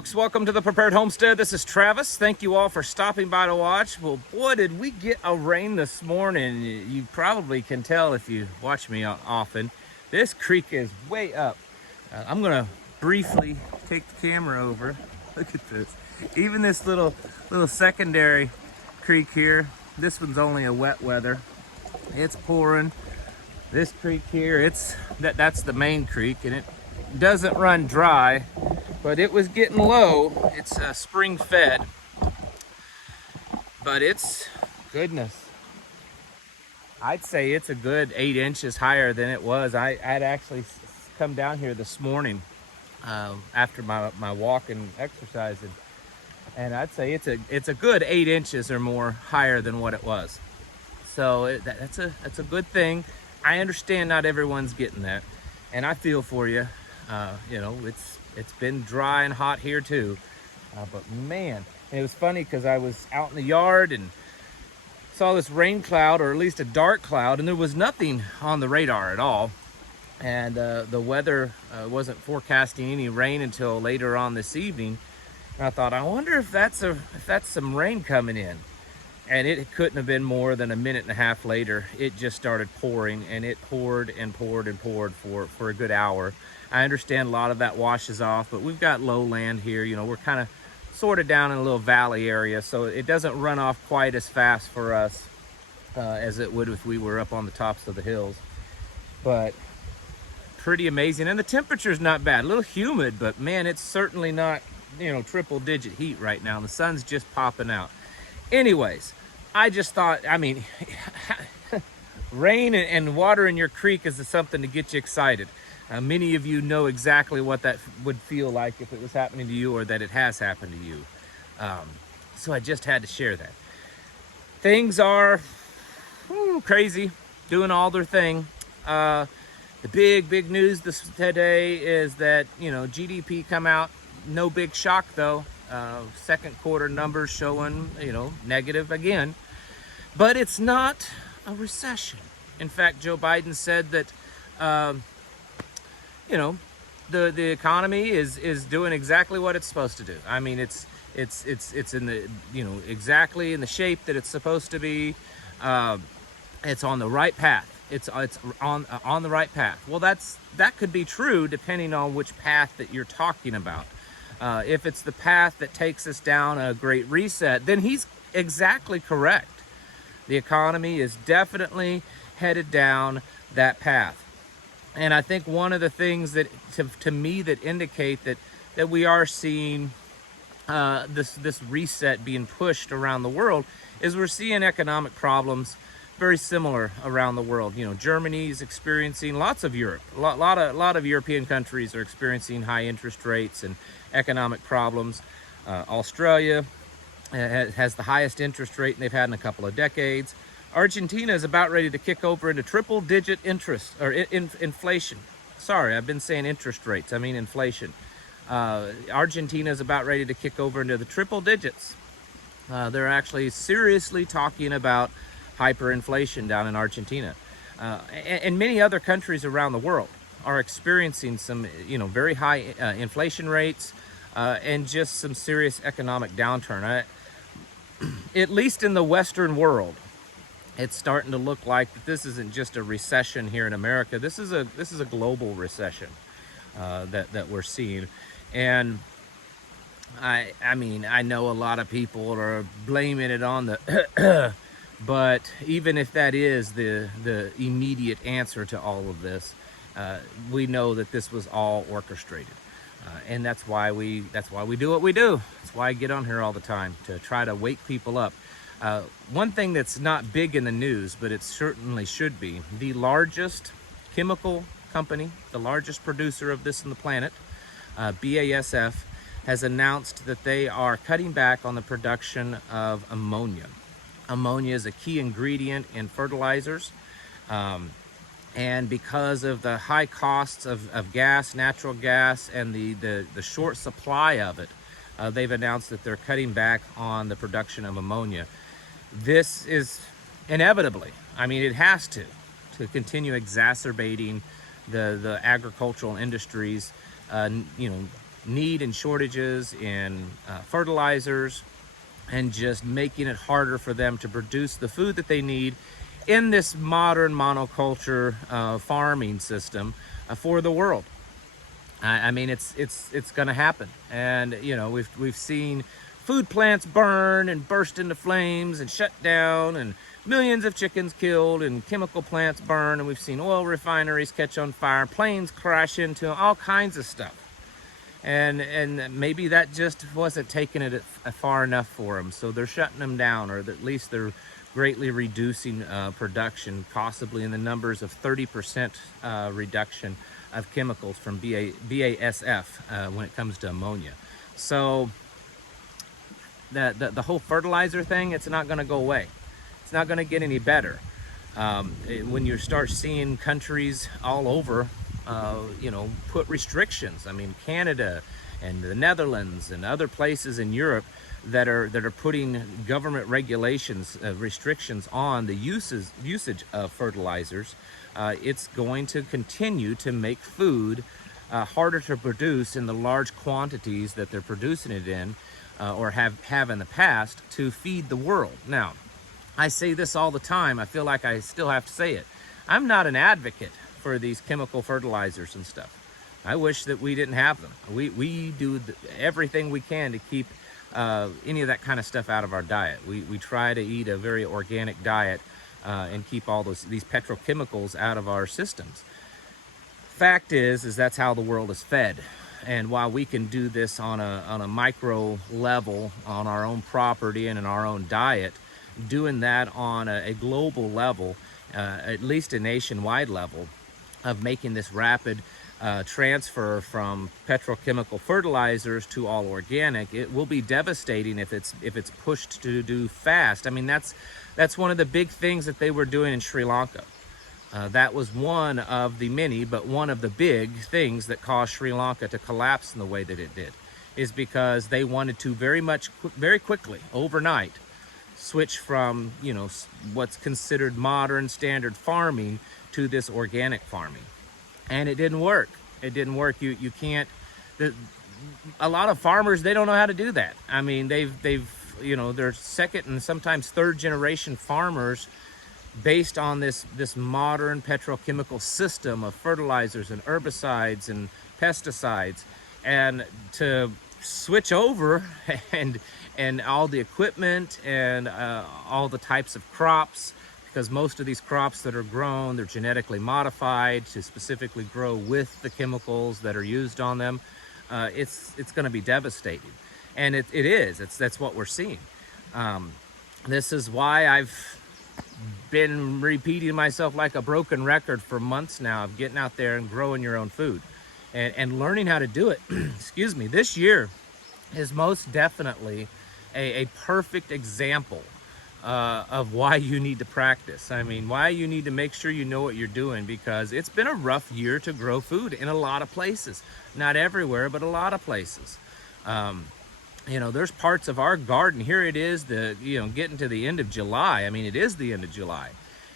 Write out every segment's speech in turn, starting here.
folks, welcome to the Prepared Homestead. This is Travis. Thank you all for stopping by to watch. Well, boy, did we get a rain this morning. You probably can tell if you watch me often. This creek is way up. I'm gonna briefly take the camera over. Look at this. Even this little secondary creek here, this one's only a wet weather. It's pouring. This creek here, that's the main creek, and it doesn't run dry, but it was getting low. It's spring fed, but it's, goodness, I'd say it's a good 8 inches higher than it was. I'd actually come down here this morning after my walk and exercising, and I'd say it's a good 8 inches or more higher than what it was. So that's a good thing. I understand not everyone's getting that, and I feel for you. You know, it's been dry and hot here too, but man, and it was funny because I was out in the yard and saw this rain cloud, or at least a dark cloud, and there was nothing on the radar at all, and the weather wasn't forecasting any rain until later on this evening, and I thought, I wonder if that's some rain coming in. And it couldn't have been more than a minute and a half later. It just started pouring, and it poured and poured and poured for a good hour. I understand a lot of that washes off, but we've got lowland here. You know, we're kind of sort of down in a little valley area, so it doesn't run off quite as fast for us as it would if we were up on the tops of the hills. But pretty amazing, and the temperature's not bad. A little humid, but man, it's certainly not, you know, triple-digit heat right now. The sun's just popping out. Anyways, I just thought, I mean, rain and water in your creek is something to get you excited. Many of you know exactly what that would feel like if it was happening to you, or that it has happened to you. So I just had to share that. Things are crazy, doing all their thing. The big news today is that, you know, GDP come out. No big shock though. Second quarter numbers showing, you know, negative again, but it's not a recession. In fact, Joe Biden said that, you know, the economy is doing exactly what it's supposed to do. I mean, it's in the, you know, exactly in the shape that it's supposed to be. It's on the right path. It's on the right path. Well, that could be true depending on which path that you're talking about. If it's the path that takes us down a great reset, then he's exactly correct. The economy is definitely headed down that path. And I think one of the things that, to me, that indicate that we are seeing this reset being pushed around the world is we're seeing economic problems very similar around the world. You know, Germany's experiencing, lots of Europe, a lot of European countries are experiencing high interest rates and economic problems. Australia has the highest interest rate they've had in a couple of decades. Argentina is about ready to kick over into triple-digit interest, or inflation. Sorry, I've been saying interest rates, I mean inflation. Argentina is about ready to kick over into the triple digits. They're actually seriously talking about hyperinflation down in Argentina, and many other countries around the world are experiencing some, you know, very high inflation rates and just some serious economic downturn. At least in the Western world, it's starting to look like that this isn't just a recession here in America. This is a global recession that we're seeing, and I mean, I know a lot of people are blaming it on the but even if that is the immediate answer to all of this, we know that this was all orchestrated, and that's why we do what we do. That's why I get on here all the time, to try to wake people up. One thing that's not big in the news, but it certainly should be, the largest chemical company, the largest producer of this on the planet, BASF, has announced that they are cutting back on the production of ammonia. Ammonia is a key ingredient in fertilizers, and because of the high costs of gas, natural gas, and the short supply of it, they've announced that they're cutting back on the production of ammonia. This is inevitably, I mean, it has to continue exacerbating the agricultural industries, you know, need and shortages in fertilizers, and just making it harder for them to produce the food that they need in this modern monoculture farming system for the world. I mean, it's going to happen, and you know, we've seen food plants burn and burst into flames and shut down, and millions of chickens killed, and chemical plants burn, and we've seen oil refineries catch on fire, planes crash into them, all kinds of stuff. And maybe that just wasn't taking it far enough for them, so they're shutting them down, or at least they're greatly reducing production, possibly in the numbers of 30% reduction of chemicals from BASF when it comes to ammonia. So the whole fertilizer thing, it's not going to go away. It's not going to get any better. When you start seeing countries all over you know, put restrictions. I mean, Canada and the Netherlands and other places in Europe that are putting government regulations, restrictions on the usage of fertilizers. It's going to continue to make food harder to produce in the large quantities that they're producing it in, or have in the past, to feed the world. Now, I say this all the time. I feel like I still have to say it. I'm not an advocate for these chemical fertilizers and stuff. I wish that we didn't have them. We do everything we can to keep any of that kind of stuff out of our diet. We try to eat a very organic diet and keep all these petrochemicals out of our systems. Fact is that's how the world is fed. And while we can do this on a micro level on our own property and in our own diet, doing that on a global level, at least a nationwide level, of making this rapid transfer from petrochemical fertilizers to all organic, it will be devastating if it's pushed to do fast. I mean, that's one of the big things that they were doing in Sri Lanka. That was one of the many, but one of the big things that caused Sri Lanka to collapse in the way that it did, is because they wanted to very quickly, overnight, switch from, you know, what's considered modern standard farming to this organic farming. And it didn't work. It didn't work. You can't, a lot of farmers, they don't know how to do that. I mean, they've you know, they're second and sometimes third generation farmers based on this modern petrochemical system of fertilizers and herbicides and pesticides, and to switch over and all the equipment and all the types of crops, because most of these crops that are grown, they're genetically modified to specifically grow with the chemicals that are used on them. It's going to be devastating, and that's what we're seeing. This is why I've been repeating myself like a broken record for months now, of getting out there and growing your own food and learning how to do it. Excuse me. This year is most definitely a perfect example of why you need to practice. I mean, why you need to make sure you know what you're doing, because it's been a rough year to grow food in a lot of places. Not everywhere, but a lot of places. You know, there's parts of our garden, here it is, getting to the end of July. I mean, it is the end of July.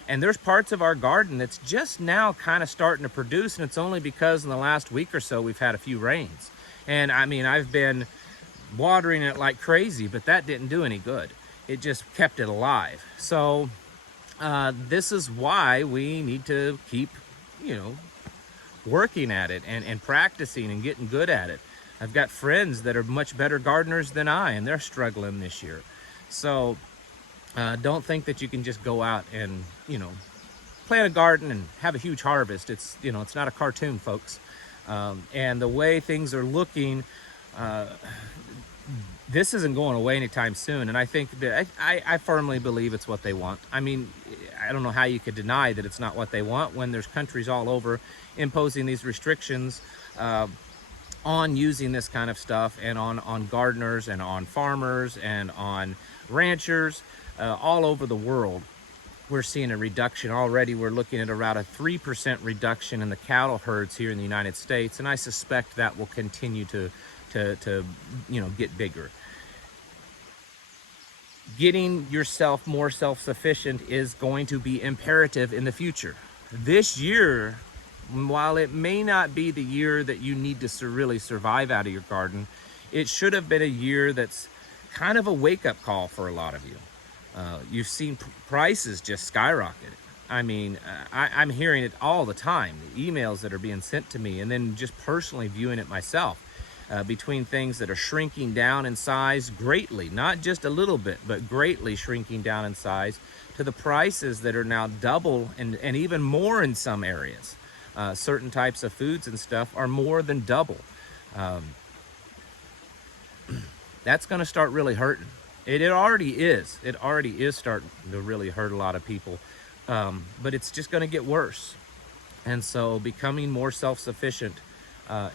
And there's parts of our garden that's just now kind of starting to produce, and it's only because in the last week or so we've had a few rains. And I mean, I've been watering it like crazy, but that didn't do any good. It just kept it alive. So this is why we need to keep, you know, working at it and practicing and getting good at it. I've got friends that are much better gardeners than I, and they're struggling this year. So don't think that you can just go out and, you know, plant a garden and have a huge harvest. It's, you know, it's not a cartoon, folks. And the way things are looking, this isn't going away anytime soon. And I think that I firmly believe it's what they want. I mean, I don't know how you could deny that it's not what they want when there's countries all over imposing these restrictions on using this kind of stuff, and on gardeners and on farmers and on ranchers all over the world. We're seeing a reduction already. We're looking at around a 3% reduction in the cattle herds here in the United States, and I suspect that will continue to you know, get bigger. Getting yourself more self-sufficient is going to be imperative in the future. This year While it may not be the year that you need to really survive out of your garden, it should have been a year that's kind of a wake-up call for a lot of you. You've seen prices just skyrocket. I mean, I'm hearing it all the time, the emails that are being sent to me, and then just personally viewing it myself. Between things that are shrinking down in size greatly, not just a little bit, but greatly shrinking down in size, to the prices that are now double and even more in some areas. Certain types of foods and stuff are more than double. That's going to start really hurting. It already is. It already is starting to really hurt a lot of people. But it's just going to get worse. And so becoming more self-sufficient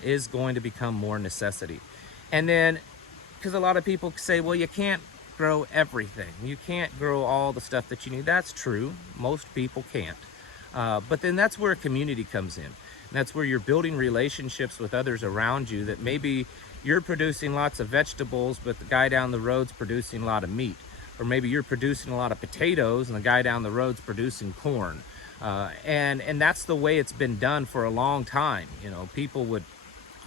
is going to become more necessity. And then, because a lot of people say, well, you can't grow everything. You can't grow all the stuff that you need. That's true. Most people can't. But then that's where a community comes in. And that's where you're building relationships with others around you, that maybe you're producing lots of vegetables, but the guy down the road's producing a lot of meat. Or maybe you're producing a lot of potatoes and the guy down the road's producing corn. And that's the way it's been done for a long time. You know, people would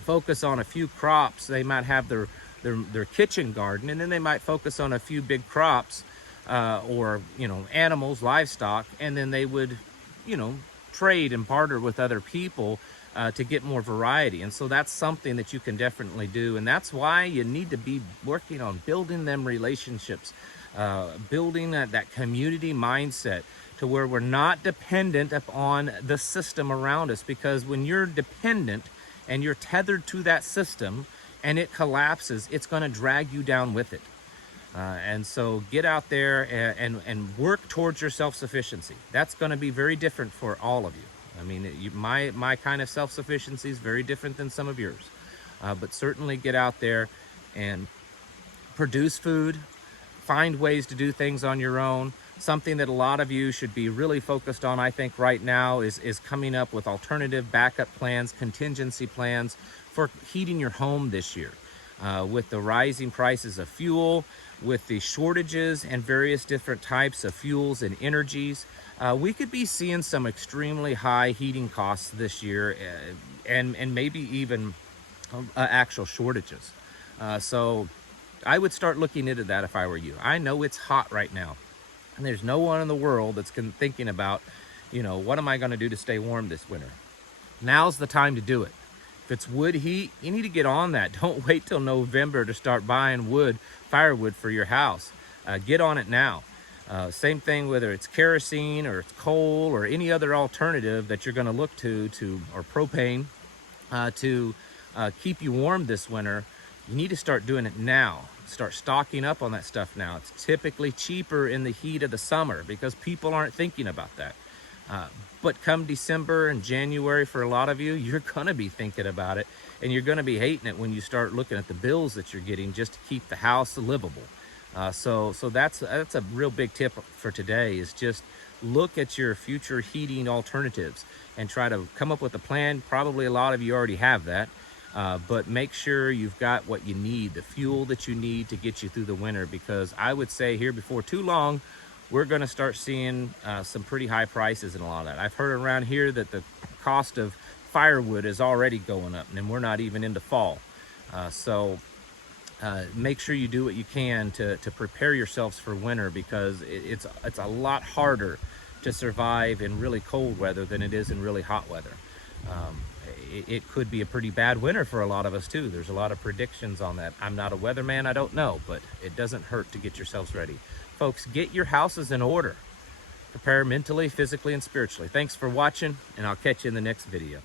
focus on a few crops. They might have their kitchen garden, and then they might focus on a few big crops, or, you know, animals, livestock, and then they would, you know, trade and barter with other people to get more variety. And so that's something that you can definitely do. And that's why you need to be working on building them relationships, building that community mindset, to where we're not dependent upon the system around us. Because when you're dependent and you're tethered to that system and it collapses, it's going to drag you down with it. And so get out there and work towards your self-sufficiency. That's going to be very different for all of you. I mean, my kind of self-sufficiency is very different than some of yours. But certainly get out there and produce food, find ways to do things on your own. Something that a lot of you should be really focused on, I think, right now is coming up with alternative backup plans, contingency plans for heating your home this year. With the rising prices of fuel, with the shortages and various different types of fuels and energies, we could be seeing some extremely high heating costs this year, and maybe even actual shortages. So I would start looking into that if I were you. I know it's hot right now, and there's no one in the world that's thinking about, you know, what am I going to do to stay warm this winter? Now's the time to do it. If it's wood heat, you need to get on that. Don't wait till November to start buying wood, firewood for your house. Get on it now. Same thing whether it's kerosene or it's coal or any other alternative that you're going to look to or propane to keep you warm this winter. You need to start doing it now. Start stocking up on that stuff now. It's typically cheaper in the heat of the summer because people aren't thinking about that. But come December and January, for a lot of you, you're going to be thinking about it, and you're going to be hating it when you start looking at the bills that you're getting just to keep the house livable. So that's a real big tip for today, is just look at your future heating alternatives and try to come up with a plan. Probably a lot of you already have that, but make sure you've got what you need, the fuel that you need to get you through the winter, because I would say here before too long, we're going to start seeing some pretty high prices and a lot of that. I've heard around here that the cost of firewood is already going up, and we're not even into fall. So make sure you do what you can to prepare yourselves for winter, because it's a lot harder to survive in really cold weather than it is in really hot weather. It could be a pretty bad winter for a lot of us too. There's a lot of predictions on that. I'm not a weatherman, I don't know, but it doesn't hurt to get yourselves ready. Folks, get your houses in order. Prepare mentally, physically, and spiritually. Thanks for watching, and I'll catch you in the next video.